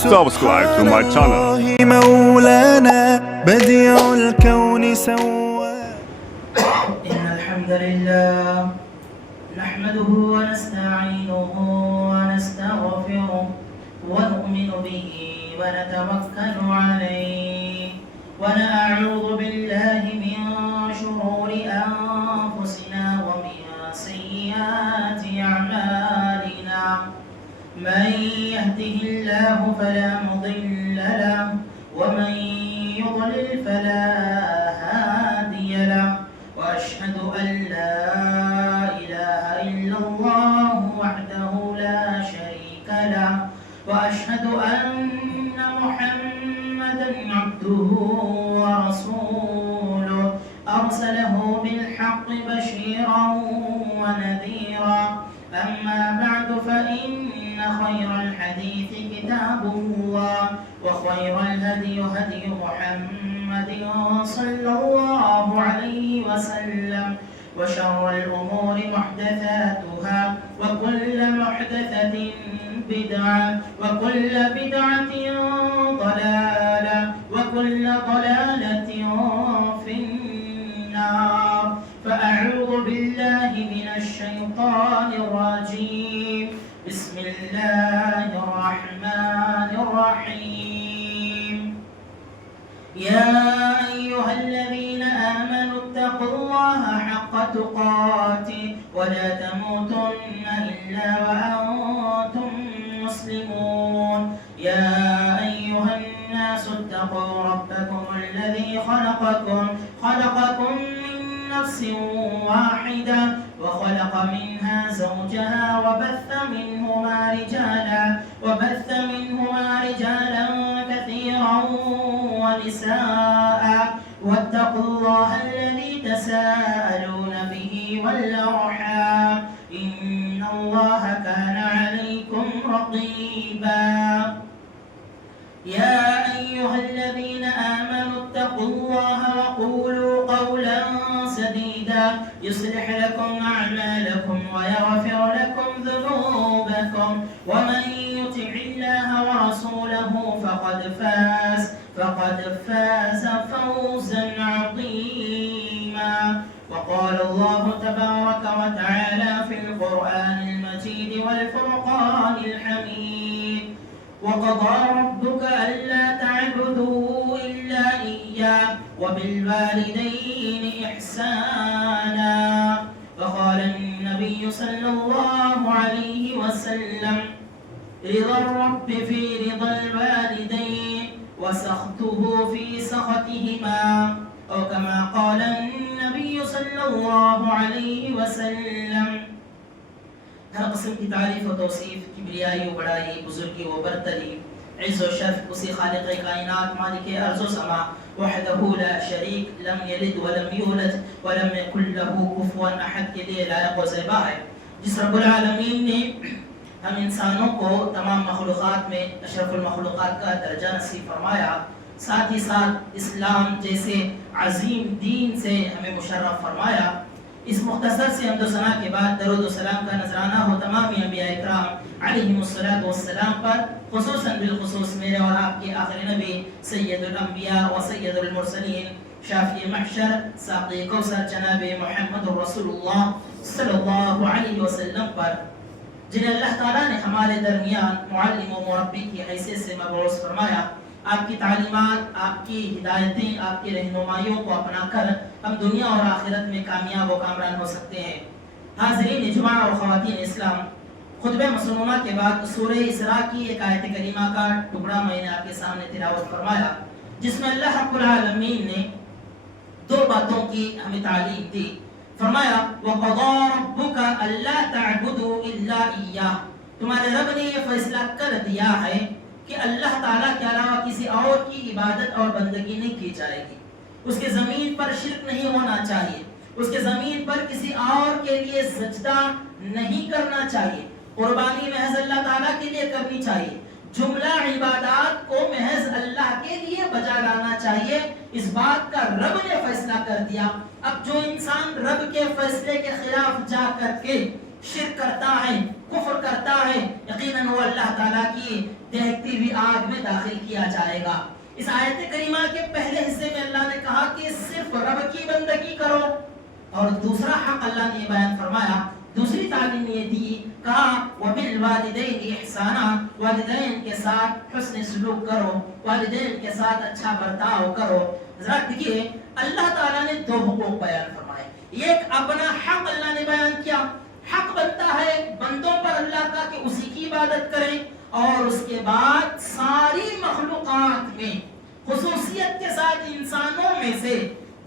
subscribe to my channel. مولانا بديع الكون سوى. إن الحمد لله نحمده ونستعينه ونستغفره ونؤمن به ونتوكل عليه ونعوذ بالله من شرور أنفسنا ومن سيئات أعمالنا. من يهده الله فلا مضل له ومن يضلل فلا هادي له. وأشهد أن لا إله إلا الله وحده لا شريك له وأشهد أن محمدا عبده ورسوله أرسله بالحق بشيرا ونذيرا. أما بعد فإن خير الحديث كتاب الله وخير الهدي هدي محمد صلى الله عليه وسلم وشر الأمور محدثاتها وكل محدثة بدعة وكل بدعة ضلالة وكل ضلالة في النار. فأعوذ بالله من الشيطان الرجيم. بسم الله الرحمن الرحيم. يا أيها الذين آمنوا اتقوا الله حق تقاته ولا تموتن إلا وأنتم مسلمون. يا أيها الناس اتقوا ربكم الذي خلقكم من نفس واحدة وخلق منها زوجها وبث منهما رجالا كثيرا ونساء. واتقوا الله الذي تساءلون به والأرحام إن الله كان عليكم رقيبا. يا أيها الذين آمنوا اتقوا الله وقولوا قولا سديدا يصلح لكم أعمالكم ويغفر لكم ذنوبكم ومن يطع الله ورسوله فقد فاز فوزا عظيما. وقال الله تبارك وتعالى في القرآن المجيد والفرقان الحميد. وقضى ربك ألا تعبدوا إلا إياه وبالوالدين إحسانا. وقال النبي صلى الله عليه وسلم رضا الرب في رضا الوالدين وسخطه في سخطهما أو كما قال النبي صلى الله عليه وسلم. ہر قسم کی تعریف و توصیف، کبریائی و بڑائی، بزرگی و برتری، عز و شرف اسی خالق کائنات مالک ارض و سما وحدہ لا شریک لم یلد ولم یولد ولم یکن له کفوا احد کے لیے لائق و زیبا ہے. جس رب العالمین نے ہم انسانوں کو تمام مخلوقات میں اشرف المخلوقات کا درجہ نصیب فرمایا، ساتھ ہی ساتھ اسلام جیسے عظیم دین سے ہمیں مشرف فرمایا. اس مختصر سے حمد و ثنا کے بعد درود و سلام کا نذرانہ ہو تمام انبیاء اکرام علیہم الصلوۃ والسلام پر، خصوصاً بالخصوص میرے اور آپ کے آخری نبی سید الانبیاء و سید المرسلین شافی محشر ساقی کوثر جناب محمد رسول اللہ صلی اللہ علیہ وسلم پر، جنہیں اللہ تعالیٰ نے ہمارے درمیان معلم و مربی کی حیثیت سے مبعوث فرمایا. آپ کی تعلیمات، آپ کی ہدایتیں، آپ کی رہنمائیوں کو اپنا کر ہم دنیا اور آخرت میں کامیاب و کامران ہو سکتے ہیں. حاضرین اجماع اور خواتین اسلام، خطبہ مسنونہ کے بعد سورہ اسراء کی ایک آیت کریمہ کا ٹکڑا میں نے آپ کے سامنے تلاوت فرمایا، جس میں اللہ رب العالمین نے دو باتوں کی ہمیں تعلیم دی. فرمایا وَقَضَى رَبُّكَ أَلَّا تَعْبُدُوا إِلَّا إِيَّاهُ. تمہارے رب نے یہ فیصلہ کر دیا ہے کہ اللہ تعالیٰ کے علاوہ کسی اور کی عبادت اور بندگی نہیں کی جائے گی. اس کے زمین پر شرک نہیں ہونا چاہیے، اس کے زمین پر کسی اور کے لیے سجدہ نہیں کرنا چاہیے، قربانی محض اللہ تعالیٰ کے لیے کرنی چاہیے، جملہ عبادات کو محض اللہ کے لیے بجا لانا چاہیے. اس بات کا رب نے فیصلہ کر دیا. اب جو انسان رب کے فیصلے کے خلاف جا کر کے شرک کرتا ہے، کفر کرتا ہے، یقیناً وہ اللہ تعالیٰ کی دیکھتی بھی آگ میں داخل کیا جائے گا۔ اس آیت کریمہ کے پہلے حصے میں اللہ نے کہا کہ صرف رب کی بندگی کرو، اور دوسرا حق اللہ نے بیان فرمایا، دوسری تعلیم یہ دی، کہا وَبِالْوَالِدَيْنِ إِحْسَانًا، والدین کے ساتھ حسن سلوک کرو، والدین کے ساتھ اچھا برتاؤ کرو۔ ذرا دیکھیے اللہ تعالیٰ نے دو حقوق بیان فرمائے، ایک اپنا حق اللہ نے بیان کیا، حق بنتا ہے بندوں پر اللہ کا کہ اسی کی عبادت کریں، اور اس کے بعد ساری مخلوقات میں خصوصیت کے ساتھ انسانوں میں سے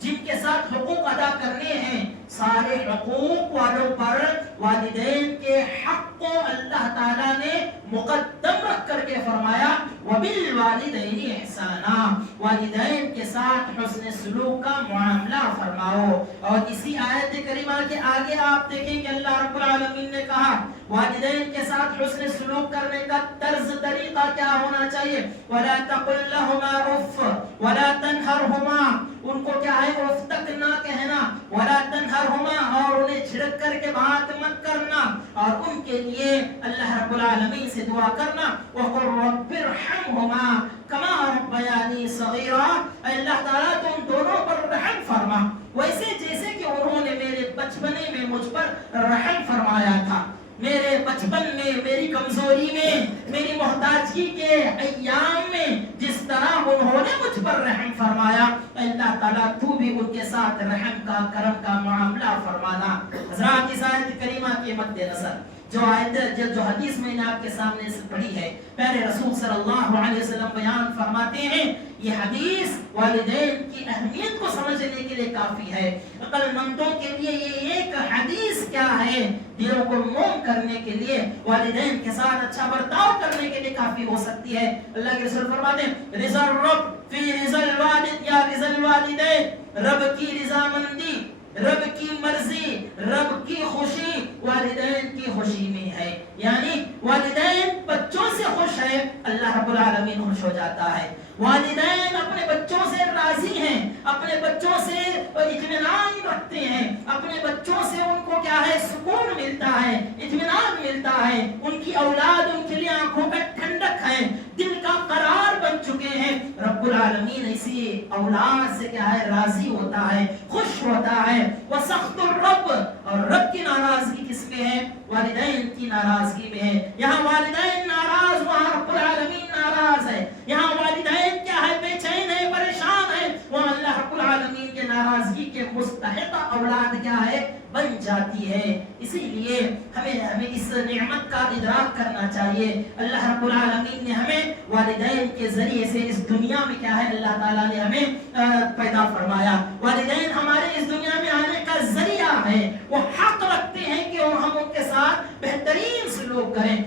جن کے ساتھ حقوق ادا کرنے ہیں، سارے حقوق والوں پر والدین کے حق کو اللہ تعالیٰ نے مقدم رکھ کر کے فرمایا وَبِالْوَالِدَيْنِ إِحْسَانًا، والدین کے ساتھ حسن سلوک کا معاملہ فرماؤ۔ اور اسی آیت کریمہ کے آگے آپ دیکھیں کہ اللہ رب العالمین نے کہا والدین کے ساتھ حسن سلوک کرنے کا طرز طریقہ کیا ہونا چاہیے، وَلَا تَقُلْ لَهُمَا أُفٍّ وَلَا تَنْهَرْهُمَا، ان کو کیا ہے اف تک نہ کہنا، وَلَا تَنْهَرْهُمَا، اور انہیں جھڑک کر کے بات مت کرنا، اور ان کے لیے اللہ رب العالمین سے دعا کرنا وَقُلْ رَبِّ ارْحَمْهُمَا كَمَا رَبَّيَانِي صَغِيرًا، اللہ تعالیٰ تم دونوں پر رحم فرما ویسے جیسے کہ انہوں نے میرے بچپنے میں مجھ پر رحم فرمایا تھا، میرے بچپن میں، میری کمزوری میں، میری محتاجگی کے ایام میں جس طرح انہوں نے مجھ پر رحم فرمایا، اللہ تعالیٰ تو بھی ان کے ساتھ رحم کا، کرم کا معاملہ فرمانا۔ حضرات اس آیت کریمہ کے مد نظر جو حدیث میں نے آپ کے سامنے سے پڑھی ہے، پیارے رسول صلی اللہ علیہ وسلم بیان فرماتے ہیں، یہ حدیث والدین کی اہمیت کو سمجھنے کے لیے کافی ہے۔ عقل مندوں کے لیے یہ ایک حدیث کیا ہے، دلوں کو موم کرنے کے لیے، والدین کے ساتھ اچھا برتاؤ کرنے کے لیے کافی ہو سکتی ہے۔ اللہ کے رسول فرماتے ہیں رضا الرب فی رضا الوالد یا رضا الوالدین، رب کی رضامندی، رب کی مرضی، رب کی خوشی والدین کی خوشی میں ہے، یعنی والدین بچوں سے خوش ہے، اللہ رب العالمین خوش ہو جاتا ہے۔ والدین اپنے بچوں سے راضی ہیں، اپنے بچوں سے اطمینان رکھتے ہیں، اپنے بچوں سے ان کو کیا ہے سکون ملتا ہے، اطمینان ملتا ہے، ان کی اولاد ان کے لیے آنکھوں کا ٹھنڈک ہے، دل کا قرار بن چکے ہیں۔ رب العالمین اسی اولاد سے کیا ہے راضی ہوتا ہے، خوش ہوتا ہے۔ وسخط الرب، اور رب کی ناراضگی کس میں ہے؟ والدین کی ناراضگی میں ہے۔ یہاں والدین ناراض، وہاں رب العالمین ناراض ہے۔ یہاں والدین کیا ہے بے چین ہے، پریشان ہے، وہاں اللہ رب العالمین کے ناراضگی کے مستحق اولاد کیا ہے بن جاتی ہے۔ اسی لیے ہمیں اس نعمت کا ادراک کرنا چاہیے۔ اللہ رب العالمین نے ہمیں والدین کے ذریعے سے اس دنیا میں کیا ہے اللہ تعالیٰ نے ہمیں پیدا فرمایا۔ والدین ہمارے اس دنیا میں آنے کا ذریعہ ہے، وہ حق رکھتے ہیں کہ ہم ان کے ساتھ بہترین سلوک کریں،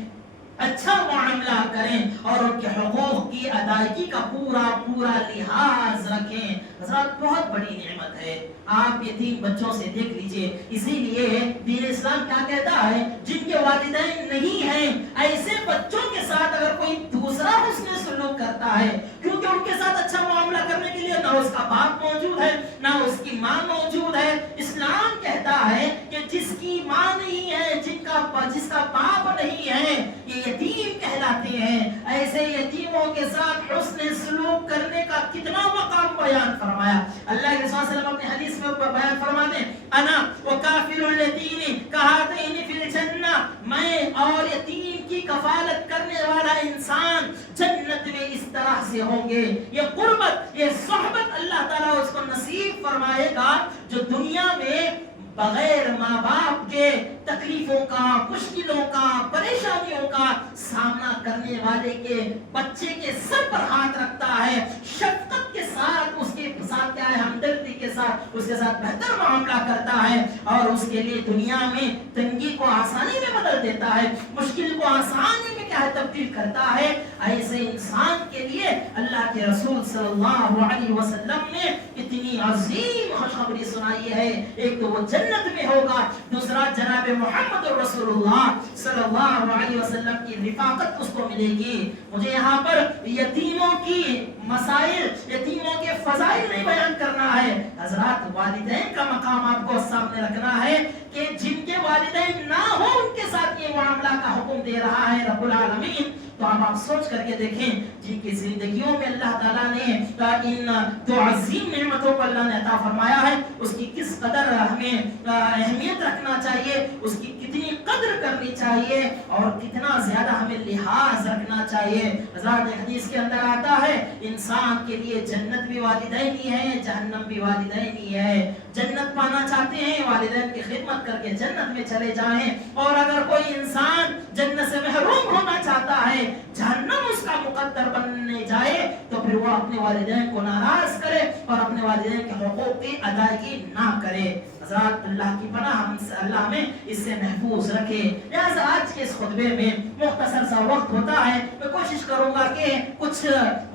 اچھا معاملہ کریں، اور ان کے حقوق کی ادائیگی کا پورا لحاظ رکھیں۔ حضرات بہت بڑی نعمت ہے، آپ یتیم بچوں سے دیکھ لیجئے۔ اسی لیے دین اسلام کیا کہتا ہے، جن کے والدین نہیں ہیں ایسے بچوں کے ساتھ اگر کوئی دوسرا حسن سلوک کرتا ہے، کیونکہ ان کے ساتھ اچھا معاملہ کرنے کے لیے نہ اس کا باپ موجود ہے نہ اس کی ماں موجود ہے، اسلام کہتا ہے کہ جس کی ماں نہیں ہے، جس کا باپ نہیں ہے، یہ یتیم کہلاتے ہیں۔ ایسے یتیموں کے ساتھ حسن سلوک کرنے کا کتنا مقام بیان فرمایا۔ اللہ کے رسول صلی اللہ علیہ وسلم اپنے حدیث میں بیان فرماتے ہیں انا وکافل الیتیم کہاتین فی الجنہ، میں اور یتیم کی کفالت کرنے والا انسان جنت میں اس طرح سے ہوں گے۔ یہ قربت، یہ صحبت اللہ تعالیٰ اس کو نصیب فرمائے گا جو دنیا میں بغیر ماں باپ کے تکلیفوں کا، مشکلوں کا، پریشانیوں کا سامنا کرنے والے کے بچے کے سر پر ہاتھ رکھتا ہے، شفقت کے ساتھ اس کے ساتھ کیا ہے ہمدردی کے ساتھ اس کے ساتھ بہتر معاملہ کرتا ہے، اور اس کے لیے دنیا میں تنگی کو آسانی میں بدل دیتا ہے، مشکل کو آسانی میں کیا ہے تبدیل کرتا ہے۔ ایسے انسان کے لیے اللہ کے رسول صلی اللہ علیہ وسلم نے اتنی عظیم خوشخبری سنائی ہے۔ ایک تو وہ جنت میں ہوگا، دوسرا جناب محمد رسول اللہ صلی اللہ علیہ وسلم کی رفاقت اس کو ملے گی۔ مجھے یہاں پر یتیموں کی مسائل، یتیموں کے فضائل نہیں بیان کرنا ہے، حضرات والدین کا مقام آپ کو سامنے رکھنا ہے کہ جن کے والدین نہ ہو ان کے ساتھ یہ معاملہ کا حکم دے رہا ہے رب العالمین۔ تو آپ سوچ کر کے دیکھیں جن کی زندگیوں میں اللہ تعالیٰ نے ان دو عظیم نعمتوں کو اللہ نے عطا فرمایا ہے اس کی کس قدر ہمیں اہمیت رکھنا چاہیے، اس کی کتنی قدر کرنی چاہیے اور کتنا زیادہ ہمیں لحاظ رکھنا چاہیے۔ حضرات حدیث کے اندر آتا ہے انسان کے لیے جنت بھی والدین ہی ہے، جہنم بھی والدین ہی ہے۔ جنت پانا چاہتے ہیں والدین کی خدمت کر کے جنت میں چلے جائیں، اور اگر کوئی انسان جنت سے محروم ہونا چاہتا ہے، جہنم اس کا مقدر بننے جائے، تو پھر وہ اپنے والدین کو ناراض کرے اور اپنے والدین کے حقوق کی ادائیگی نہ کرے۔ حضرات اللہ کی پناہ اللہ ہمیں اس سے محفوظ رکھے۔ لہذا آج کے اس خطبے میں مختصر سا وقت ہوتا ہے، میں کوشش کروں گا کہ کچھ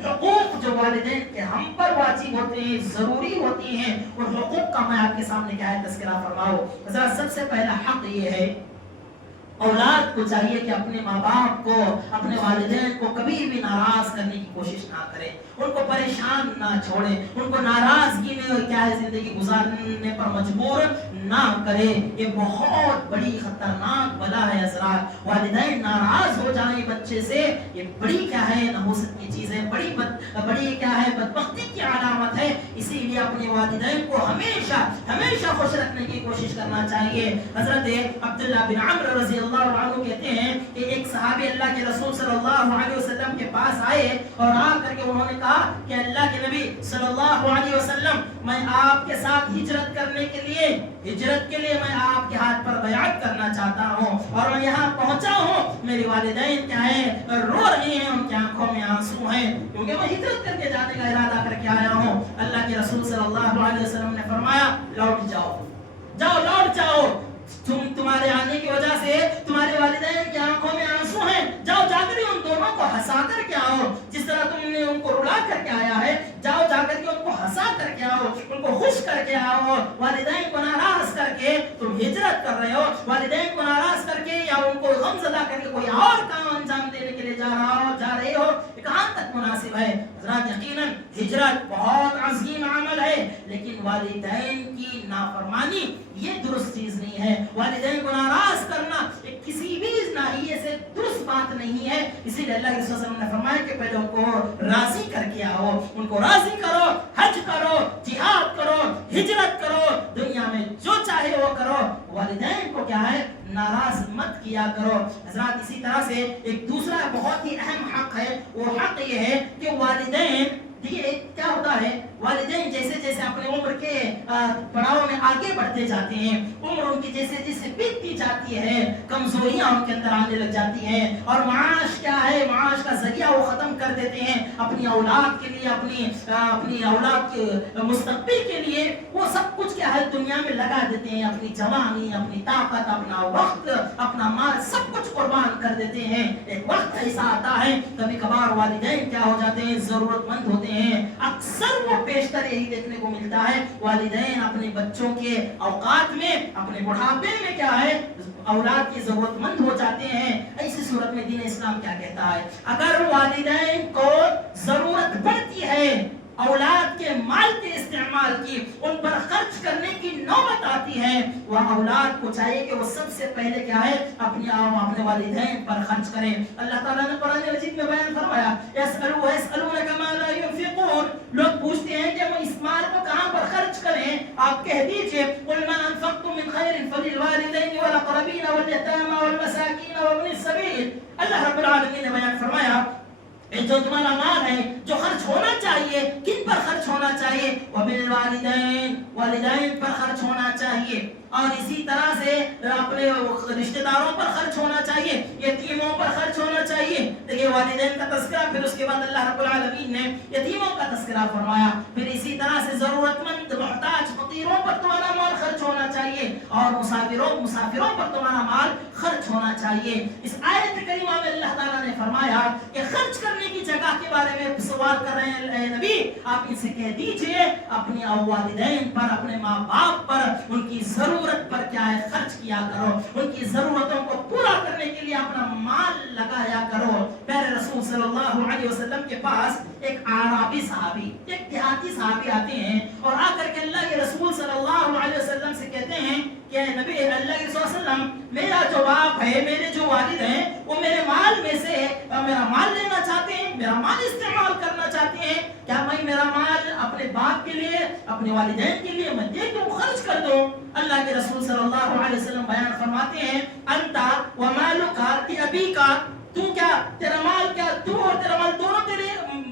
حقوق جو والدین کے ہم پر واجب ہوتے ہیں، ضروری ہوتی ہیں، ان حقوق کا میں آپ کے سامنے کیا ہے تذکرہ فرماؤں۔ حضرات سب سے پہلا حق یہ ہے، اولاد کو چاہیے کہ اپنے ماں باپ کو، اپنے والدین کو کبھی بھی ناراض کرنے کی کوشش نہ کرے، ان کو پریشان نہ چھوڑے، ان کو ناراضگی میں کیا ہے زندگی گزارنے پر مجبور نہ کرے۔ یہ بہت بڑی خطرناک بلا ہے حضرات، والدین ناراض ہو جائیں بچے سے، یہ بڑی کیا ہے نحوست کی چیز ہے، بڑی کیا ہے بدبختی کی علامت ہے۔ اسی لیے اپنے والدین کو ہمیشہ ہمیشہ خوش رکھنے کی کوشش کرنا چاہیے۔ حضرت عبداللہ بن عمرو رضی اللہ عنہ کہتے ہیں کہ ایک صحابی اللہ کے رسول صلی اللہ علیہ وسلم کے پاس آئے اور آ کر کے انہوں نے کہا کہ اللہ کے نبی صلی اللہ علیہ وسلم، میں آپ کے ساتھ ہجرت کرنے کے لیے، ہجرت کے لیے میں آپ کے ہاتھ پر بیعت کرنا چاہتا ہوں، اور میں یہاں پہنچا ہوں، میری والدین کیا ہے رو رہے ہیں، ان کی آنکھوں میں آنسو ہیں، کیونکہ میں ہجرت کر کے جانے کا ارادہ کر کے آیا ہوں۔ اللہ کے رسول صلی اللہ علیہ وسلم نے فرمایا لوٹ جاؤ، لوٹ جاؤ، تمہارے آنے کی وجہ سے تمہارے والدین کی آنکھوں میں آنسو ہیں، جاؤ جا کر ان دونوں کو ہنسا کر کے آؤ، جس طرح تم نے ان کو رلا کر کے آیا ہے، جاؤ جا کر کے ان کو ہنسا کر کے آؤ، ان کو خوش کر کے آؤ۔ والدین کو ناراض کر کے تم ہجرت کر رہے ہو، والدین کو ناراض کر کے یا ان کو غم زدہ کر کے کوئی اور کام انجام دینے کے لیے جا رہے ہو، یہ کہاں تک مناسب ہے؟ حضرات یقیناً ہجرت بہت عظیم عمل ہے، لیکن والدین کی نافرمانی یہ درست چیز نہیں ہے۔ والدین کو ناراض کرنا ایک کسی بھی ناحیے سے درست بات نہیں ہے۔ اسی لیے اللہ کے رسول صلی اللہ علیہ وسلم نے فرمایا کہ پہلے ان کو راضی کر کے آؤ، ان کو راضی کرو، حج کرو، جہاد کرو، ہجرت کرو، دنیا میں جو چاہے وہ کرو، والدین کو کیا ہے ناراض مت کیا کرو۔ حضرات اسی طرح سے ایک دوسرا بہت ہی اہم حق ہے، وہ حق یہ ہے کہ والدین، دیکھیے کیا ہوتا ہے، والدین جیسے جیسے اپنے عمر کے پڑاؤ میں آگے بڑھتے جاتے ہیں، عمر ان کی جیسے جیسے بیتتی جاتی ہے، کمزوریاں ان کے اندر آنے لگ جاتی ہیں، اور معاش کیا ہے، معاش کا ذریعہ وہ ختم کر دیتے ہیں اپنی اولاد کے لیے، اپنی اولاد کے مستقبل کے لیے وہ سب کچھ کیا ہے دنیا میں لگا دیتے ہیں، اپنی جوانی، اپنی طاقت، اپنا وقت، اپنا مال سب کچھ قربان کر دیتے ہیں۔ ایک وقت ایسا آتا ہے کبھی کبھار والدین کیا ہو جاتے ہیں، ضرورت مند ہوتے ہیں، اکثر وہ بیشتر یہی دیکھنے کو ملتا ہے، والدین اپنے بچوں کے اوقات میں، اپنے بڑھاپے میں کیا ہے اولاد کی ضرورت مند ہو جاتے ہیں۔ ایسی صورت میں دین اسلام کیا کہتا ہے، اگر والدین کو ضرورت پڑتی ہے اولاد کے مال کے استعمال کی، ان پر خرچ کرنے کی نوبت آتی ہے، وہ اولاد کو چاہیے کہ وہ سب سے پہلے کیا ہے اپنے والدین پر خرچ کریں۔ اللہ تعالیٰ نے قرآن مجید میں بیان فرمایا يَسْأَلُونَكَ مَا لَا يُنْفِقُونَ، لوگ پوچھتے ہیں کہ وہ اس مال کو کہاں پر خرچ کریں، آپ کہہ دیجئے قُلْ مَا أَنفَقْتُم مِّنْ خَيْرٍ فَلِلْوَالِدَيْنِ وَالْأَقْرَبِينَ وَالْيَتَامَى وَالْمَسَاكِينَ وَابْنِ السَّبِيلِ۔ اللہ رب العالمین نے بیان فرمایا جو تمہارا مال ہے جو خرچ ہونا چاہیے، کن پر خرچ ہونا چاہیے، وَبِالْوَالِدَيْنِ، والدین پر خرچ ہونا چاہیے، اور اسی طرح سے اپنے رشتہ داروں پر خرچ ہونا چاہیے، یتیموں پر خرچ ہونا چاہیے۔ دیکھیے والدین کا تذکرہ، پھر اس کے بعد اللہ رب العالمین نے یتیموں کا تذکرہ فرمایا، پھر اسی طرح سے ضرورت مند، محتاج، فقیروں پر تمہارا مال خرچ ہونا چاہیے، اور مسافروں پر تمہارا مال خرچ ہونا چاہیے۔ اس آیت کریمہ میں اللہ تعالیٰ نے فرمایا کہ خرچ کرنے کی جگہ کے بارے میں سوال کر رہے ہیں، اے نبی آپ ان سے کہہ دیجئے اپنے والدین پر، اپنے ماں باپ پر، ان کی ضرورت پر کیا ہے خرچ کیا کرو، ان کی ضرورتوں کو پورا کرنے کے لیے اپنا مال لگایا کرو۔ پیارے رسول صلی اللہ علیہ وسلم کے پاس ایک اعرابی صحابی، ایک دیہاتی صحابی آتے ہیں اور آ کر کے اللہ کے رسول صلی اللہ علیہ وسلم سے کہتے ہیں کہ نبی اللہ کے صلی اللہ علیہ وسلم میرا جو باپ ہے، میرے جو والد ہیں، وہ میرے مال میں سے میرا مال لینا چاہتے ہیں، میرا مال استعمال کرنا چاہتے ہیں، کیا میں میرا مال اپنے باپ کے لیے، اپنے والدین کے لیے میں دے دوں، خرچ کر دوں؟ اللہ کے رسول صلی اللہ علیہ وسلم بیان فرماتے ہیں انتا ومالک لابیک، تو کیا تیرا مال، کیا تو اور تیرا مال دونوں تیرے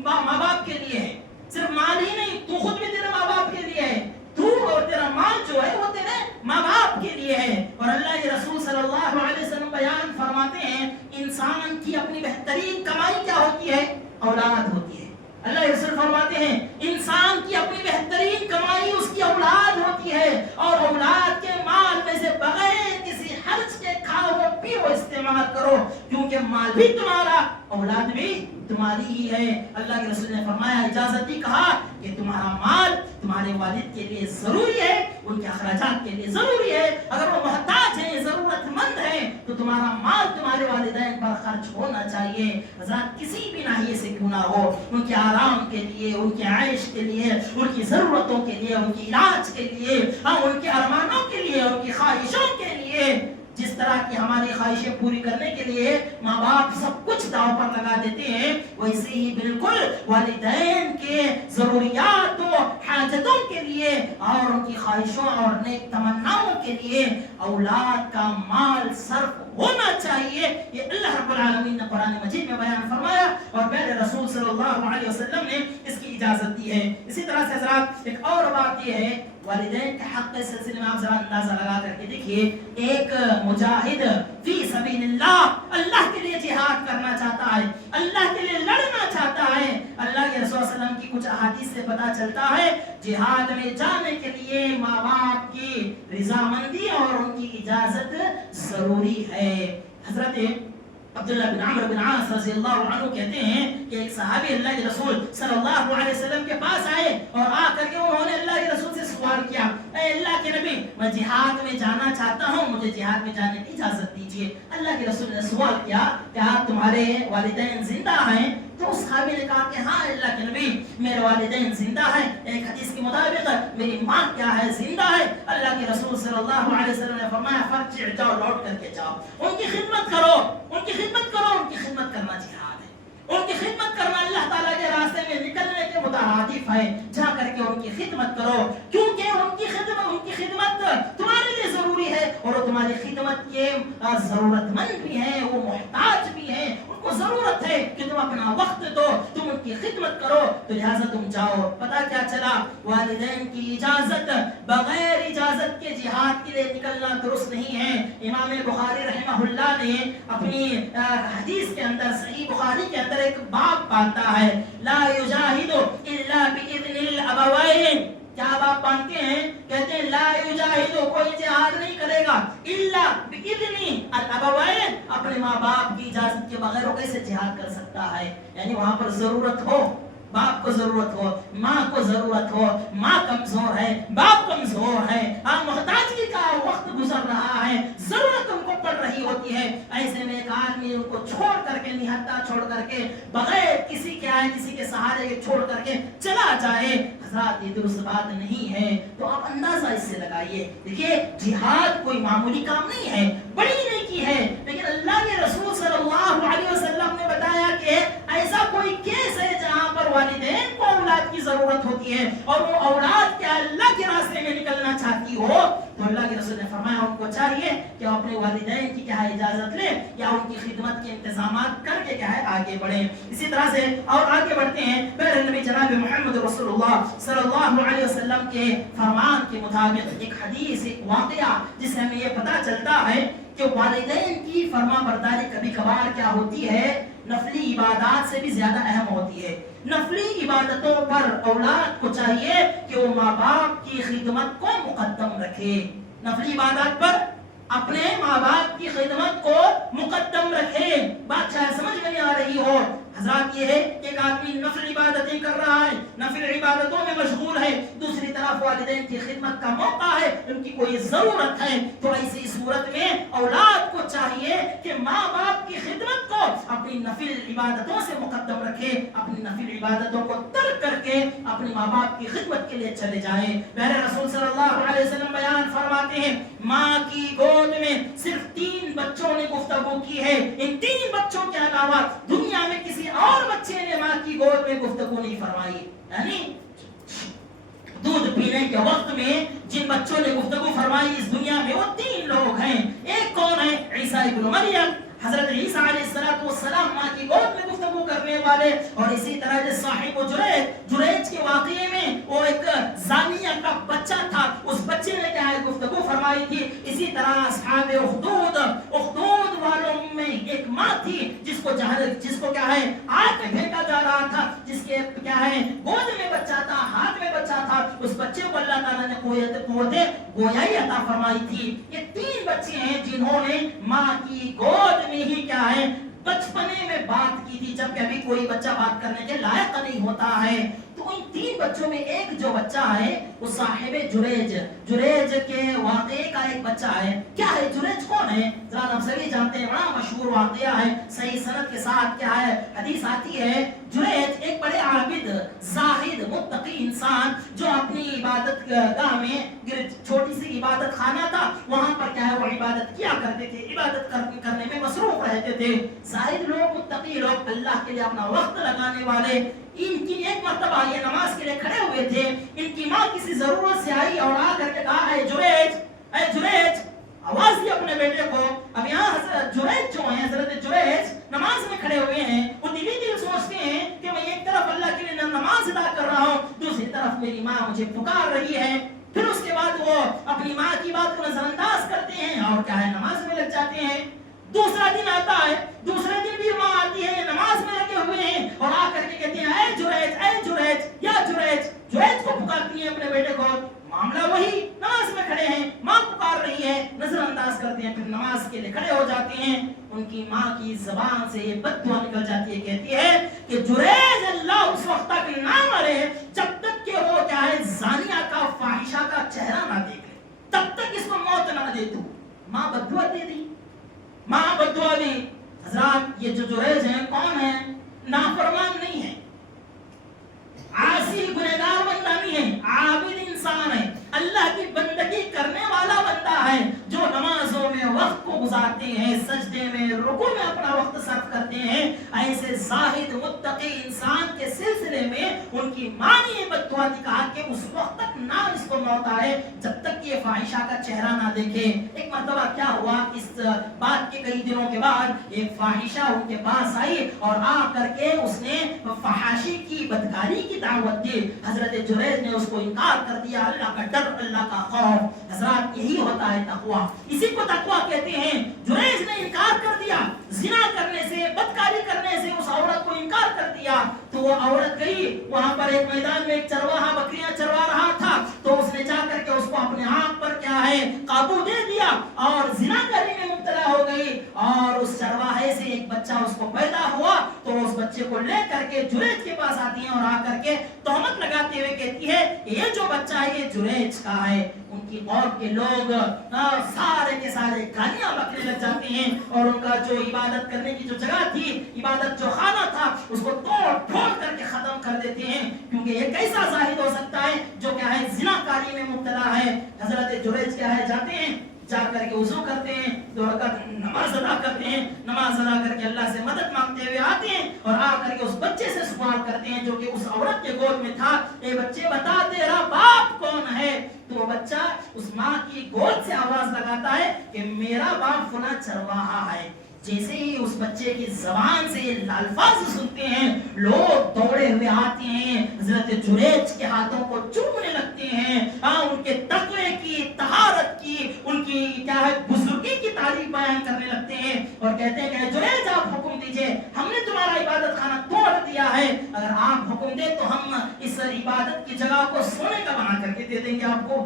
ماں باپ کے لیے ہے، صرف مال ہی نہیں، تو خود بھی تیرے ماں باپ کے لیے ہے، تو اور تیرا مال جو ہے وہ تیرے ماں باپ کے لیے ہے۔ اور اللہ کے رسول صلی اللہ علیہ وسلم بیان فرماتے ہیں انسان کی اپنی بہترین کمائی کیا ہوتی ہے؟ اولاد ہوتی ہے۔ اللہ کے رسول فرماتے ہیں انسان کی اپنی بہترین کمائی اس کی اولاد ہوتی ہے، اور اولاد کے مال میں سے بغیر کسی حرج کے کھاؤ پیو استعمال کرو، کیونکہ مال بھی تمہارا، اولاد بھی تمہاری ہی ہے۔ اللہ کے رسول نے فرمایا، اجازت دی، کہا کہ تمہارا مال تمہارے والد کے لیے ضروری ہے، ان کے اخراجات کے لیے ضروری ہے، اگر وہ محتاج ہیں، ضرورت مند ہیں، تو تمہارا مال تمہارے والدین پر خرچ ہونا چاہیے، حضرات کسی بھی ناحیے سے کیوں نہ ہو، ان کے آرام کے لیے، ان کے عیش کے لیے، ان کی ضرورتوں کے لیے، ان کی علاج کے لیے، ان کے ارمانوں کے لیے، ان کی خواہشوں کے لیے۔ جس طرح کی ہماری خواہشیں پوری کرنے کے لیے ماں باپ سب کچھ داؤ پر لگا دیتے ہیں، ویسے ہی بالکل والدین کے ضروریات و حاجتوں کے لیے اور ان کی خواہشوں اور نیک تمناؤں کے لیے اولاد کا مال صرف ہونا چاہیے۔ یہ اللہ رب العالمین نے قرآن مجید میں بیان فرمایا اور میرے رسول صلی اللہ علیہ وسلم نے اس کی اجازت دی ہے۔ اسی طرح سے حضرات ایک اور بات یہ ہے، والدین کے حق کے سلسلے میں آپ ذرا اندازہ لگا کر کے دیکھیے، ایک مجاہد فی سبیل اللہ، اللہ کے لیے جہاد کرنا چاہتا ہے، اللہ کے لیے لڑنا چاہتا ہے، اللہ کے رسول صلی اللہ علیہ وسلم کی کچھ احادیث سے پتہ چلتا ہے جہاد میں جانے کے لیے ماں باپ کی رضامندی اور ان کی اجازت ضروری ہے۔ حضرت عبداللہ بن عمرو بن عاص رضی اللہ عنہ کہتے ہیں کہ ایک صحابی اللہ کے رسول صلی اللہ علیہ وسلم کے پاس آئے اور آ کر کے انہوں نے اللہ کے رسول سے سوال کیا، اے اللہ کے نبی، میں جہاد میں جانا چاہتا ہوں، مجھے جہاد میں جانے کی اجازت دیجیے۔ اللہ کے رسول نے سوال کیا کہ آپ تمہارے والدین زندہ ہیں؟ تو اس صحابی نے کہا کہ ہاں اللہ کے نبی، میرے والدین زندہ ہیں، ایک حدیث کے مطابق میری ماں کیا ہے، زندہ ہے۔ اللہ کے رسول صلی اللہ علیہ وسلم نے فرمایا فرجع، جاؤ، لوٹ کر کے جاؤ، ان کی خدمت کرو، ان کی خدمت کرو، ان کی خدمت کرنا جہاد ہے، ان کی خدمت کرنا اللہ تعالیٰ کے راستے میں نکلنے کے مترادف ہے، جا کر کے ان کی خدمت کرو، کیونکہ ان کی خدمت تمہارے لیے ضروری ہے، اور وہ تمہاری خدمت کے ضرورت مند بھی ہیں، وہ محتاج بھی ہیں، ان کو ضرورت ہے کہ تم اپنا وقت دو، تم ان کی خدمت کرو، تو لہٰذا تم جاؤ۔ پتہ کیا چلا، والدین کی اجازت بغیر اجازت کے جہاد کے لیے نکلنا درست نہیں ہے۔ امام بخاری رحمہ اللہ نے اپنی حدیث کے اندر، صحیح بخاری کے اندر ایک باب باندھا ہے، لا یجاہد الا باذن الابوین۔ کیا آپ باندھتے ہیں؟ کہتے ہیں لا یجاہد، کوئی جہاد نہیں کرے گا، الا باذن الابوین، اپنے ماں باپ کی اجازت کے بغیر وہ کیسے جہاد کر سکتا ہے؟ یعنی وہاں پر ضرورت ہو، باپ کو ضرورت ہو، ماں کو ضرورت ہو، ماں کمزور ہے، باپ کمزور ہے، محتاجی کا وقت گزر رہا ہے، ضرورت ان کو پڑ رہی ہوتی ہے، ایسے میں ایک آدمی ان کو چھوڑ کر کے، نہتا چھوڑ کر کے، بغیر کسی کے آئے، کسی کے سہارے کے چھوڑ کر کے چلا جائے، حضرات یہ درست بات نہیں ہے۔ تو آپ اندازہ اس سے لگائیے، دیکھیے جہاد کوئی معمولی کام نہیں ہے، بڑی نیکی ہے، لیکن اللہ کے رسول صلی اللہ علیہ وسلم نے بتایا کہ ایسا کوئی کیس ہے جہاں پر والدین کو اولاد کی ضرورت ہوتی ہے اور وہ اولاد کیا اللہ کے راستے میں نکلنا چاہتی ہو، تو اللہ کے رسول نے فرمایا ان کو چاہیے کہ وہ اپنے والدین کی کیا ہے اجازت لیں یا ان کی خدمت کے انتظامات کر کے کیا ہے آگے بڑھیں۔ اسی طرح سے اور آگے بڑھتے ہیں، پھر نبی جناب محمد رسول اللہ صلی اللہ علیہ وسلم کے فرمان کے مطابق ایک حدیث، ایک واقعہ جس سے ہمیں یہ پتہ چلتا ہے کہ والدین کی فرما برداری کبھی کبھار کیا ہوتی ہے، نفلی عبادات سے بھی زیادہ اہم ہوتی ہے۔ نفلی عبادتوں پر اولاد کو چاہیے کہ وہ ماں باپ کی خدمت کو مقدم رکھے، نفلی عبادات پر اپنے ماں باپ کی خدمت کو مقدم رکھے۔ بات شاید سمجھ میں نہیں آ رہی ہو حضرات، یہ ہے کہ ایک آدمی نفل عبادتیں کر رہا ہے، نفل عبادتوں میں مشغول ہے، دوسری طرف والدین کی خدمت کا موقع ہے، ان کی کوئی ضرورت ہے، تو ایسی صورت میں اولاد کو چاہیے کہ ماں باپ کی خدمت کو اپنی نفل عبادتوں سے مقدم رکھے، اپنی نفل عبادتوں کو ترک کر کے اپنے ماں باپ کی خدمت کے لیے چلے جائیں. میرے رسول صلی اللہ علیہ وسلم بیان فرماتے ہیں ماں کی گود میں صرف 3 بچوں نے گفتگو کی ہے. ان 3 بچوں کے علاوہ دنیا میں کسی اور بچے نے ماں کی گود میں گفتگو نہیں فرمائی. یعنی دودھ پینے کے وقت میں جن بچوں نے گفتگو فرمائی اس دنیا میں وہ 3 لوگ ہیں. ایک کون ہے؟ عیسیٰ ابن مریم. حضرت عیسیٰ علیہ السلام ماں کی گود میں گفتگو کرنے والے. اور اسی طرح جو صاحب جریج کے واقعے میں وہ ایک زانیہ کا بچہ تھا, اس بچے نے کیا ہے گفتگو فرمائی تھی. اسی طرح اصحاب اخدود والوں میں ایک ماں تھی جس کو کیا ہے آگ میں پھینکا جا رہا تھا, جس کے کیا ہے گود میں بچہ تھا, ہاتھ میں بچہ تھا. اس بچے کو اللہ تعالیٰ نے قوت گویائی عطا فرمائی تھی. یہ 3 بچے ہیں جنہوں نے ماں کی گود میں ہی کیا ہے بچپنے میں بات کی تھی, جبکہ ابھی کوئی بچہ بات کرنے کے لائق نہیں ہوتا ہے. تو ان 3 بچوں میں ایک جو بچہ ہے وہ صاحب جریج کے واقعے کا ایک بچہ ہے. کیا ہے جریج کون ہے؟ ذرا ہم سبھی جانتے ہیں, بڑا مشہور واقعہ ہے, صحیح سند کے ساتھ کیا ہے حدیث آتی ہے. جریج ایک بڑے عابد, زاہد, متقی انسان جو اپنی عبادت گاہ میں چھوٹی سی عبادت خانہ تھا, وہاں پر کیا ہے وہ عبادت کیا کرتے تھے, عبادت کرنے میں مصروف رہتے تھے. زاہد لوگ, متقی لوگ, اللہ کے لیے اپنا وقت لگانے والے. ان کی ایک مرتبہ یہ نماز کے لیے کھڑے ہوئے تھے. ان کی ماں کسی ضرورت سے آئی اور آ کر کے کہا اے جریج, آواز دی اپنے بیٹے کو. اب یہاں حضرت جریج جو ہیں, حضرت جریج نماز میں کھڑے ہوئے ہیں. وہ دل سوچتے ہیں کہ میں ایک طرف اللہ کے لیے نماز ادا کر رہا ہوں, دوسری طرف میری ماں مجھے پکار رہی ہے. پھر اس کے بعد وہ اپنی ماں کی بات کو نظر انداز کرتے ہیں اور کیا ہے نماز میں لگ جاتے ہیں. دوسرا دن آتا ہے, دوسرے دن بھی ماں آتی ہے, نماز میں لگے ہوئے ہیں اور آ کر کے کہتے ہیں اے جریج یا جریج کو پکارتی ہیں اپنے بیٹے کو. معاملہ وہی, نماز میں کھڑے ہیں, ماں پکار رہی ہے, نظر انداز کرتے ہیں, پھر نماز کے لیے کھڑے ہو جاتے ہیں. ان کی ماں کی زبان سے یہ بد دعا نکل جاتی ہے, کہتی ہے کہ جریج اللہ اس وقت تک نہ مرے جب تک کہ وہ کیا ہے زانیہ کا, فاحشہ کا چہرہ نہ دیکھ لے, تب تک اس کو موت نہ دے. تو ماں بد دعا دے دی, ماں بد دعا دی. حضرات یہ جو جریج ہیں کون ہیں؟ نافرمان نہیں ہے, عاصی گنہگار بندہ نہیں ہے, عابد انسان ہے, اللہ کی بندگی کرنے والا بندہ ہے, جو نمازوں میں وقت کو گزارتے ہیں, سجدے میں, رکوع میں اپنا وقت صرف کرتے ہیں. ایسے زاہد متقی انسان کے سلسلے میں ان کی ماں نے یہ بد دعا دی, کہا کہ اس وقت تک نہ اس کو موت آئے جب تک کہ یہ فاحشہ کا چہرہ نہ دیکھے. ایک مرتبہ کیا ہوا, اس بات کے کئی دنوں کے بعد ایک فاحشہ ان کے پاس آئی اور آ کر کے اس نے فحاشی کی, بدکاری کی دعوت دی. حضرت جریج نے اس کو انکار کر دیا. اللہ کا ڈر, اللہ کا خوف, حضرات یہی ہوتا ہے تقویٰ, اسی کو تقویٰ کہتے ہیں. جریج نے انکار کر دیا, زنا کرنے سے, بدکاری کرنے سے اس عورت کو انکار کر دیا. تو وہ عورت گئی, وہاں پر ایک میدان میں ایک چرواہا بکریاں چروا رہا تھا, تو اس نے جا کر کے اس کو اپنے ہاتھ پر کیا ہے قابو دے دیا اور زنا کرنے میں مبتلا ہو گئی. اور اس چرواہے سے ایک بچہ اس کو پیدا ہوا, تو اس بچے کو لے کر کے جریج کے پاس آتی ہیں اور آ کر کے تہمت لگاتے ہوئے کہتی ہے یہ جو بچہ ہے یہ جریج کا ہے. ان کی قوم کے لوگ سارے کے سارے گالیاں بکنے لگ جاتے ہیں اور ان کا جو عبادت کرنے کی جو جگہ تھی, عبادت جو خانہ تھا, اس کو توڑ پھوڑ کر کے ختم کر دیتے ہیں, کیونکہ یہ کیسا زاہد ہو سکتا ہے جو کیا ہے زنا کاری میں مبتلا ہے. حضرت جریج کیا ہے جاتے ہیں, جا کر کے وضو کرتے ہیں, 2 رکعت نماز ادا کرتے ہیں, نماز ادا کر کے اللہ سے مدد مانگتے ہوئے آتے ہیں اور آ کر کے اس بچے سے سوال کرتے ہیں جو کہ اس عورت کے گود میں تھا, اے بچے بتا تیرا باپ کون ہے؟ تو وہ بچہ اس ماں کی گود سے آواز لگاتا ہے کہ میرا باپ فلاں چرواہا ہے. جیسے ہی اس بچے کی زبان سے یہ الفاظ سنتے ہیں, لوگ دوڑے ہوئے آتے ہیں, حضرت جریج کے ہاتھوں کو چومنے لگتے ہیں, ان کے تقوی کی, طہارت کی, ان کی کیا ہے بزرگی کی تعریف بیان کرنے لگتے ہیں اور کہتے ہیں کہ جریج آپ حکم دیجئے, ہم نے تمہارا عبادت خانہ توڑ دیا ہے, اگر آپ حکم دیں تو ہم اس عبادت کی جگہ کو سونے کا بنا کر کے دے دیں گے آپ کو.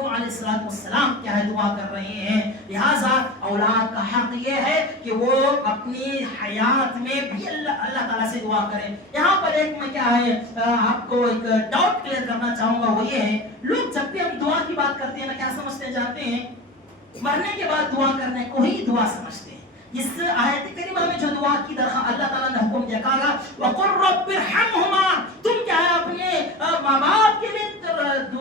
نوح علیہ السلام کیا ہے دعا کر رہے ہیں. لہٰذا اولاد کا حق یہ ہے کہ وہ اپنی حیات میں بھی اللہ تعالیٰ سے دعا کریں. یہاں پر ایک میں کیا ہے آپ کو ایک ڈاؤٹ کلیئر کرنا چاہوں گا, وہ یہ ہے لوگ جب بھی ہم دعا کی بات کرتے ہیں نا کیا سمجھتے جاتے ہیں, مرنے کے بعد دعا کرنے کو ہی دعا سمجھتے ہیں. اس آیت کریمہ میں جو دعا کی درخواست اللہ تعالیٰ نے حکم دیا, کہا وَقُلْ رَبِّ ارْحَمْهُمَا, تم کیا ہے اپنے ماں باپ کے لیے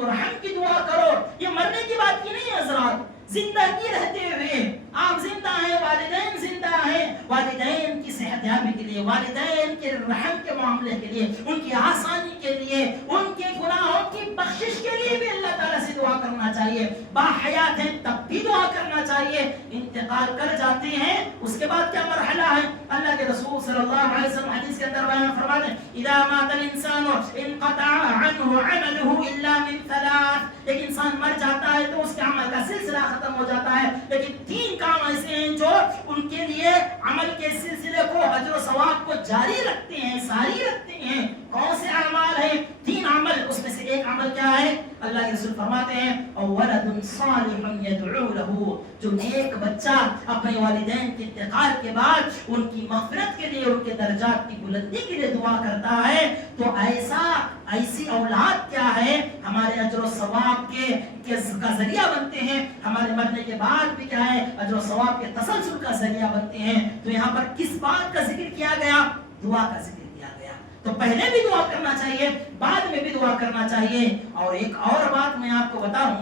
رحم کی دعا کرو. یہ مرنے کی بات کی نہیں ہے حضرات, زندگی رہتے ہوئے آپ زندہ ہیں, والدین زندہ ہیں, والدین کی صحت یابی کے لیے, والدین کے رحم کے معاملے کے لیے, ان کی آسانی کے لیے, ان کے گناہوں کی بخشش کے لیے بھی اللہ تعالیٰ سے دعا کرنا چاہیے. باحیات ہیں تب بھی دعا کرنا چاہیے. انتقال کر جاتے ہیں اس کے بعد کیا مرحلہ ہے, اللہ کے رسول صلی اللہ علیہ وسلم حدیث کے اندر بیان فرماتے ہیں اذا مات الانسان انقطع عنه عمله الا من ثلاث, ایک انسان مر جاتا ہے تو اس کے عمل کا سلسلہ ختم ہو جاتا ہے, لیکن 3 کام ایسے ہیں جو ان کے لیے عمل کے سلسلے کو, اجر و ثواب کو جاری رکھتے ہیں, ساری رکھتے ہیں. کون سے اعمال ہیں؟ 3 عمل. اس میں سے ایک عمل کیا ہے, اللہ کے رسول فرماتے ہیں اولد صالح يدعو له, جو نیک بچہ اپنے والدین کے انتقال کے بعد ان کی مغفرت کے لیے, ان کے درجات کی بلندی کے لیے دعا کرتا ہے. تو ایسی اولاد کیا ہے ہمارے اجر و ثواب کے کا ذریعہ بنتے ہیں, ہمارے مرنے کے بعد بھی کیا ہے اجر و ثواب کے تسلسل کا ذریعہ بنتے ہیں. تو یہاں پر کس بات کا ذکر کیا گیا, دعا کا ذکر کیا گیا. تو پہلے بھی دعا کرنا چاہیے, بعد میں بھی دعا کرنا چاہیے. اور ایک اور بات میں آپ کو بتاؤں,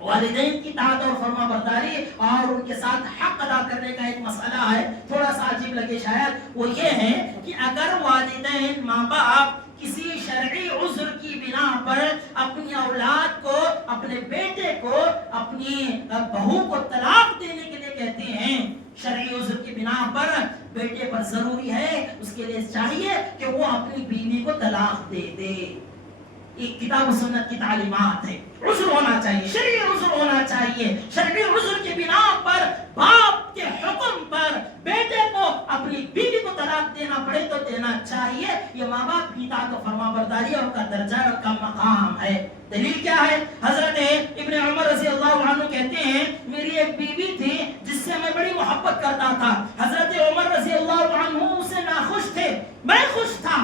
والدین کی اطاعت اور فرما برداری اور ان کے ساتھ حق ادا کرنے کا ایک مسئلہ ہے, تھوڑا سا عجیب لگے شاید, وہ یہ ہے کہ اگر والدین ماں باپ کسی شرعی عذر کی بنا پر اپنی اولاد کو, اپنے بیٹے کو, اپنی بہو کو طلاق دینے کے لیے کہتے ہیں, شرعی عذر کی بنا پر بیٹے پر ضروری ہے, اس کے لیے چاہیے کہ وہ اپنی بیوی کو طلاق دے دے. ایک کتاب و سنت کی تعلیمات ہے, عذر ہونا چاہیے, شرعی عذر ہونا چاہیے. شرعی عذر کی بنا پر باپ کے حکم پر بیٹے کو اپنی بیوی کو طلاق دینا پڑے تو دینا چاہیے. یہ ماں باپ کی اطاعت و فرما برداری اور کا درجہ اور کا مقام ہے. دلیل کیا ہے, حضرت ابن عمر رضی اللہ عنہ کہتے ہیں میری ایک بیوی تھی جس سے میں بڑی محبت کرتا تھا. حضرت عمر رضی اللہ عنہ اسے ناخوش تھے, میں خوش تھا,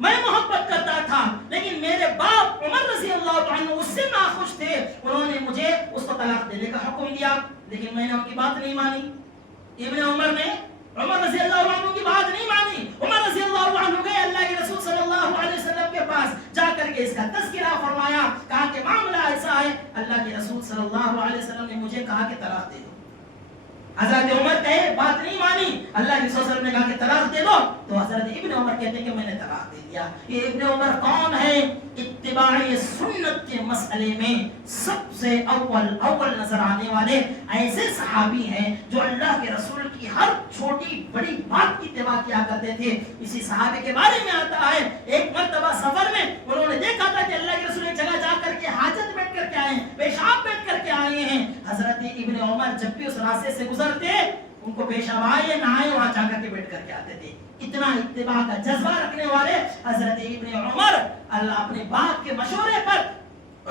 میں محبت کرتا تھا, لیکن میرے باپ عمر رضی اللہ عنہ اس سے ناخوش تھے. انہوں نے مجھے اس کو طلاق دینے کا حکم دیا, لیکن میں نے ان کی بات نہیں مانی. ابن عمر نے عمر رضی اللہ عنہ کی بات نہیں مانی. عمر رضی اللہ عنہ گئے اللہ کے رسول صلی اللہ علیہ وسلم کے پاس, جا کر کے اس کا تذکرہ فرمایا, کہا کہ معاملہ ایسا ہے, اللہ کے رسول صلی اللہ علیہ وسلم نے مجھے کہا کہ طلاق دے دو. حضرت عمر کہے بات نہیں مانی, اللہ کے رسول صلی اللہ علیہ وسلم نے کہا کہ طلاق دے دو, تو حضرت ابن عمر کہتے ہیں کہ میں نے طلاق دے دیا. یہ ابن عمر کون ہے؟ اتباع سنت کے مسئلے میں سب سے اول نظر آنے والے ایسے صحابی ہیں جو اللہ کے رسول کی ہر چھوٹی بڑی بات کی اتباع کیا کرتے تھے. اسی صحابی کے بارے میں آتا ہے ایک مرتبہ سفر میں انہوں نے دیکھا تھا کہ اللہ کے رسول ایک جگہ جا کر کے حاجت بیٹھ کر کے آئے ہیں, پیشاب بیٹھ کر کے آئے ہیں. حضرت ابن عمر جب بھی اس راستے سے گزرتے ان کو پیشاب آئے نہائے وہاں جا کر کے بیٹھ کر کے آتے تھے. اتنا اتباع کا جذبہ رکھنے والے حضرت ابن عمر اللہ اپنے باپ کے مشورے پر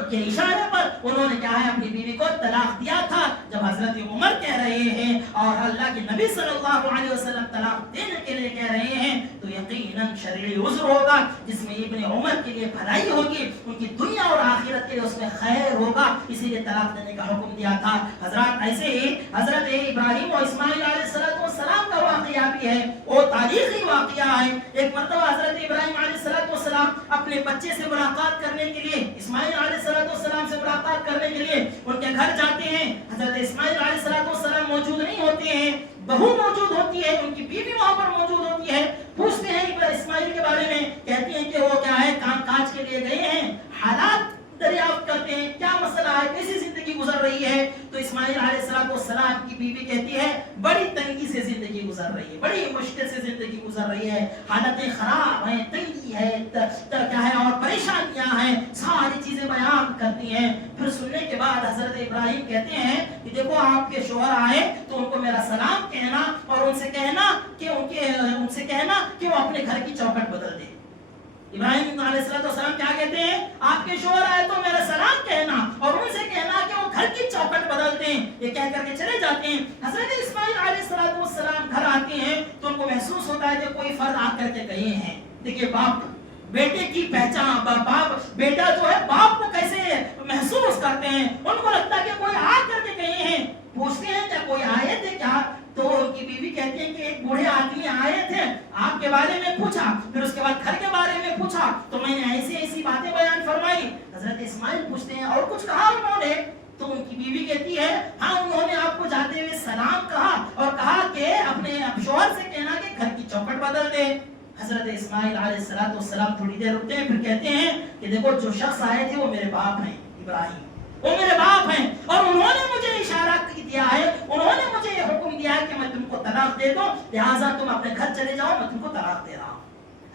کے اشارے پر انہوں نے کیا ہے اپنی بیوی کو طلاق دیا تھا. جب حضرت عمر کہہ رہے ہیں اور اللہ کے نبی صلی اللہ علیہ وسلم طلاق دینے کے لیے کہہ رہے ہیں تو یقیناً شرعی عذر ہوگا جس میں ابن عمر کے لیے بھلائی ہوگی, ان کی دنیا اور آخرت کے لیے اس میں خیر ہوگا, اسی لیے طلاق دینے کا حکم دیا تھا. حضرات ایسے ہی حضرت ابراہیم و اسماعیل علیہ السلام کا واقعہ بھی ہے, وہ تاریخی واقعہ ہے. ایک مرتبہ حضرت ابراہیم علیہ السلام اپنے بچے سے ملاقات کرنے کے لیے, اسماعیل علیہ السلام سے ملاقات کرنے کے لیے ان کے گھر جاتے ہیں. حضرت اسماعیل علیہ السلام موجود نہیں ہوتے ہیں, بہو موجود ہوتی ہے, ان کی بیوی وہاں پر موجود ہوتی ہے. پوچھتے ہیں اسماعیل کے بارے میں, کہتے ہیں کہ وہ کیا ہے کام کاج کے لیے گئے ہیں, حالات دریافت کرتے ہیں کیا مسئلہ ہے, کیسی زندگی گزر رہی ہے. تو اسماعیل علیہ السلام کی بیوی کہتی ہے بڑی تنگی سے زندگی گزر رہی ہے, بڑی مشکل سے زندگی گزر رہی ہے, حالتیں خراب ہیں, تنگی ہے, کیا ہے اور پریشانیاں ہیں, ساری چیزیں بیان کرتی ہیں. پھر سننے کے بعد حضرت ابراہیم کہتے ہیں کہ دیکھو آپ کے شوہر آئے تو ان کو میرا سلام کہنا اور ان سے کہنا کہ وہ اپنے گھر کی چوکھٹ بدل دے. ابراہیم علیہ السلام کیا کہتے ہیں, آپ کے شوہر آئے تو میرا سلام کہنا اور ان سے کہنا کہ کوئی فرد آ کر کے کہے ہیں. دیکھیے باپ بیٹے کی پہچان, باپ بیٹا جو ہے باپ کو کیسے محسوس کرتے ہیں. ان کو لگتا ہے کہ کوئی آ کر کے کہے ہیں, پوچھتے ہیں کیا کوئی آئے تھے کیا, تو ان کی بیوی کہتی ہے کہ ایک بوڑھے آدمی آئے تھے, آپ کے بارے میں پوچھا, پھر اس کے بعد گھر کے بارے میں پوچھا, تو میں نے ایسی ایسی باتیں بیان فرمائی. حضرت اسماعیل پوچھتے ہیں اور کچھ کہا انہوں نے, تو ان کی بیوی کہتی ہے ہاں انہوں نے آپ کو جاتے ہوئے سلام کہا اور کہا کہ اپنے شوہر سے کہنا کہ گھر کی چوکھٹ بدل دے. حضرت اسماعیل علیہ السلام تھوڑی دیر رکتے ہیں, پھر کہتے ہیں کہ دیکھو جو شخص آئے تھے وہ میرے باپ ہیں ابراہیم, وہ میرے باپ ہیں, اور انہوں نے مجھے اشارہ دیا ہے, انہوں نے مجھے یہ حکم دیا ہے کہ میں تم کو طلاق دے دوں, لہٰذا تم اپنے گھر چلے جاؤ, میں تم کو طلاق دے رہا ہوں.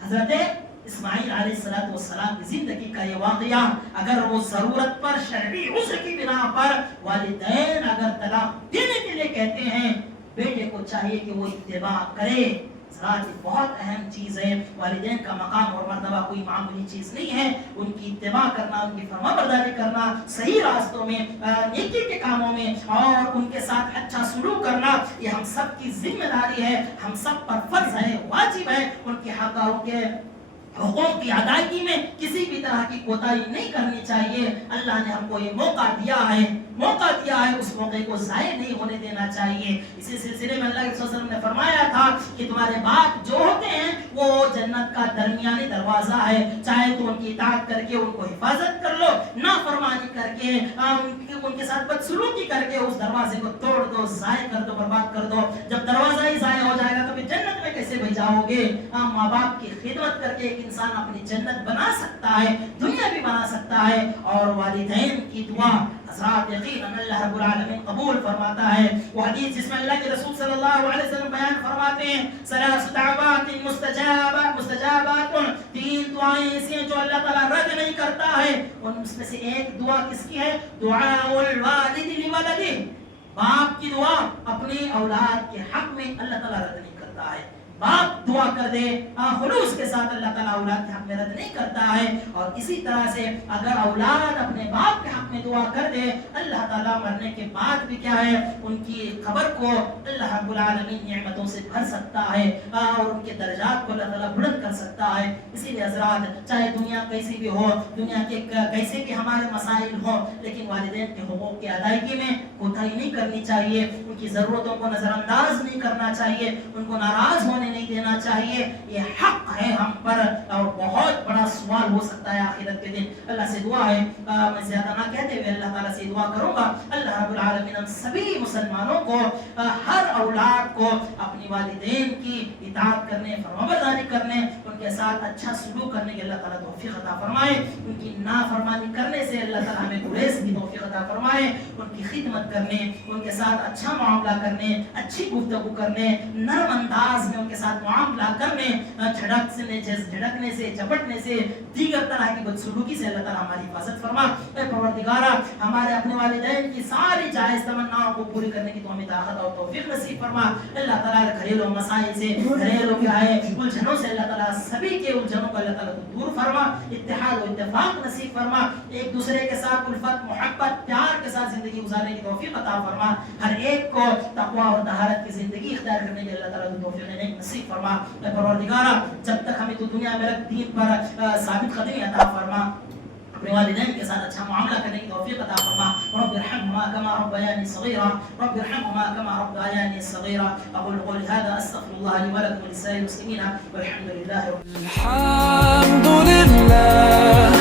حضرت اسماعیل علیہ السلام کی زندگی کا یہ واقعہ, اگر وہ ضرورت پر شرعی عذر کی بنا پر والدین اگر طلاق دینے کے لیے کہتے ہیں, بیٹے کو چاہیے کہ وہ اتباع کرے. ذات بہت اہم چیز ہے, والدین کا مقام اور مرتبہ کوئی معمولی چیز نہیں ہے. ان کی اتباع کرنا, ان کی فرمانبرداری کرنا, صحیح راستوں میں, نیکی کے کاموں میں, اور ان کے ساتھ اچھا سلوک کرنا, یہ ہم سب کی ذمہ داری ہے, ہم سب پر فرض ہے, واجب ہے. ان کے حق اور ان کے حقوق کی ادائیگی میں کسی بھی طرح کی کوتاہی نہیں کرنی چاہیے. اللہ نے ہم کو یہ موقع دیا ہے, اس موقع کو ضائع نہیں ہونے دینا چاہیے. اسی سلسلے میں اللہ کے رسول صلی اللہ علیہ وسلم نے فرمایا تھا کہ تمہارے باپ جو ہوتے ہیں وہ جنت کا درمیانی دروازہ ہے, چاہے تو ان کی اطاعت کر کے ان کو حفاظت کر لو, نافرمانی کر کے ان کے ساتھ بدسلوکی کر کے اس دروازے کو توڑ دو, ضائع کر دو, برباد کر دو. جب دروازہ ہی ضائع ہو جائے گا تو پھر جنت میں کیسے بھیج جاؤ گے؟ ماں باپ کی خدمت کر کے ایک انسان اپنی جنت بنا سکتا ہے, دنیا بھی بنا سکتا ہے. اور والدین کی دعا حضرات یقیناً اللہ رب العالمین قبول فرماتا ہے. وہ حدیث جس میں اللہ کے رسول صلی اللہ علیہ وسلم بیان فرماتے ہیں, ثلاث دعوات مستجابات, 3 دعائیں ایسی ہیں جو اللہ تعالیٰ رد نہیں کرتا ہے. ان میں سے ایک دعا کس کی ہے؟ دعاء الوالد لولدہ, باپ کی دعا اپنی اولاد کے حق میں اللہ تعالیٰ رد نہیں کرتا ہے. باپ دعا کر دے خلوص کے ساتھ, اللہ تعالیٰ اولاد کے حق میں رد نہیں کرتا ہے. اور اسی طرح سے اگر اولاد اپنے باپ کے حق میں دعا کر دے, اللہ تعالیٰ مرنے کے بعد بھی کیا ہے, ان کی قبر کو اللہ رب العالمین نعمتوں سے بھر سکتا ہے, اور ان کے درجات کو اللہ تعالیٰ بلند کر سکتا ہے. اسی لیے حضرات, چاہے دنیا کیسی بھی ہو, دنیا کے کیسے بھی ہمارے مسائل ہوں, لیکن والدین کے حقوق کی ادائیگی میں کوتاہی نہیں کرنی چاہیے. ان کی ضرورتوں کو نظر انداز نہیں کرنا چاہیے, ان کو ناراض ہونے نہیں دینا چاہیے. یہ حق ہے ہم پر, اور بہت بڑا سوال ہو سکتا ہے آخرت کے دن. اللہ سے دعا ہے, میں زیادہ نہ کہتے ہوئے اللہ تعالیٰ سے دعا کروں گا, اللہ رب العالمین ہم سبھی مسلمانوں کو, ہر اولاد کو اپنی والدین کی اطاعت کرنے, فرمانبرداری کرنے, ان کے ساتھ اچھا سلوک کرنے کی اللہ تعالیٰ توفیق عطا فرمائے. ان کی نافرمانی کرنے سے اللہ تعالیٰ ہمیں گریز کی توفیق عطا فرمائے. ان کی خدمت کرنے, ان کے ساتھ اچھا معاملہ کرنے, اچھی گفتگو کرنے, نرم انداز میں ان کے ساتھ معاملہ کرنے, جھڑکنے سے, جھپٹنے سے, دیگر طرح کی بدسلوکی سے اللہ تعالیٰ ہماری حفاظت فرما. اے پروردگارہ, ہمارے اپنے والدین کی ساری جائز تمناؤں کو پوری کرنے کی تو ہمیں طاقت اور توفیق نصیب فرما. اللہ تعالیٰ گھریلو مسائل سے, گھریلو کیا ہے الجھنوں سے اللہ تعالیٰ سبھی کے الجھنوں کو اللہ تعالیٰ دور فرما. اتحاد و اتفاق نصیب فرما. ایک دوسرے کے ساتھ الفت, محبت, پیار کے ساتھ زندگی گزارنے کی توفیق عطا فرما. ہر ایک کو تقویٰ اور طہارت کی زندگی اختیار کرنے کی اللہ تعالیٰ توفیق نصیب فرما. اے پروردگارہ, جب تک ہمیں تو دنیا میں رکھ, دین پر ثابت قدمی عطا فرما. اپنے والدین کے ساتھ اچھا معاملہ کرنے کی توفیق عطا فرما. رب ارحمهما كما ربياني صغيرا, رب ارحمهما كما ربياني صغيرا. اقول قولي هذا, استغفر الله لي ولكم ولسائر المسلمين, والحمد لله. الحمد لله.